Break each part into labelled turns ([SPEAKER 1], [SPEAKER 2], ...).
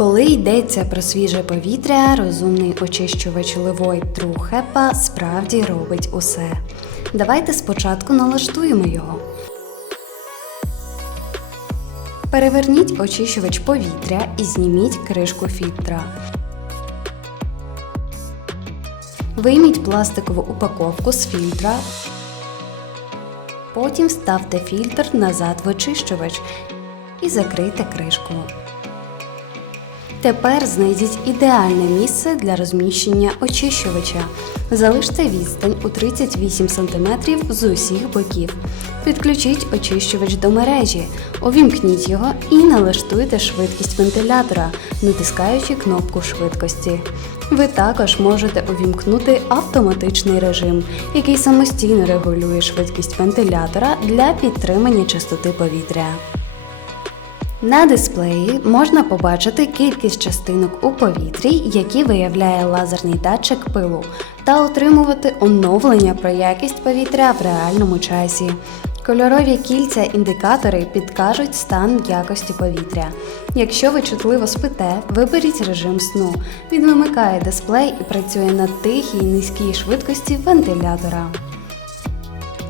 [SPEAKER 1] Коли йдеться про свіже повітря, розумний очищувач True HEPA справді робить усе. Давайте спочатку налаштуємо його. Переверніть очищувач повітря і зніміть кришку фільтра. Вийміть пластикову упаковку з фільтра. Потім вставте фільтр назад в очищувач і закрийте кришку. Тепер знайдіть ідеальне місце для розміщення очищувача. Залиште відстань у 38 см з усіх боків. Підключіть очищувач до мережі, увімкніть його і налаштуйте швидкість вентилятора, натискаючи кнопку швидкості. Ви також можете увімкнути автоматичний режим, який самостійно регулює швидкість вентилятора для підтримання чистоти повітря. На дисплеї можна побачити кількість частинок у повітрі, які виявляє лазерний датчик пилу, та отримувати оновлення про якість повітря в реальному часі. Кольорові кільця індикатори підкажуть стан якості повітря. Якщо ви чутливо спите, виберіть режим сну. Він вимикає дисплей і працює на тихій низькій швидкості вентилятора.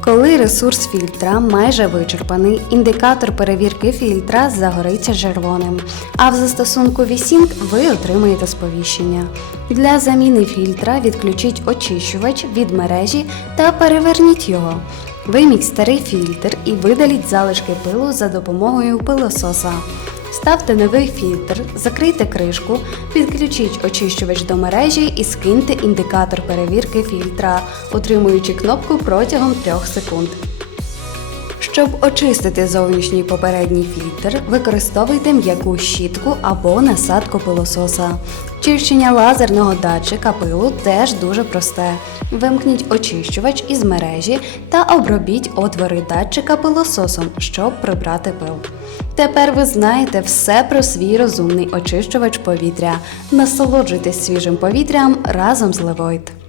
[SPEAKER 1] Коли ресурс фільтра майже вичерпаний, індикатор перевірки фільтра загориться червоним, а в застосунку VSync ви отримаєте сповіщення. Для заміни фільтра відключіть очищувач від мережі та переверніть його. Вийміть старий фільтр і видаліть залишки пилу за допомогою пилососа. Ставте новий фільтр, закрийте кришку, підключіть очищувач до мережі і скиньте індикатор перевірки фільтра, утримуючи кнопку протягом 3 секунд. Щоб очистити зовнішній попередній фільтр, використовуйте м'яку щітку або насадку пилососа. Чищення лазерного датчика пилу теж дуже просте. Вимкніть очищувач із мережі та обробіть отвори датчика пилососом, щоб прибрати пил. Тепер ви знаєте все про свій розумний очищувач повітря. Насолоджуйтесь свіжим повітрям разом з Levoid.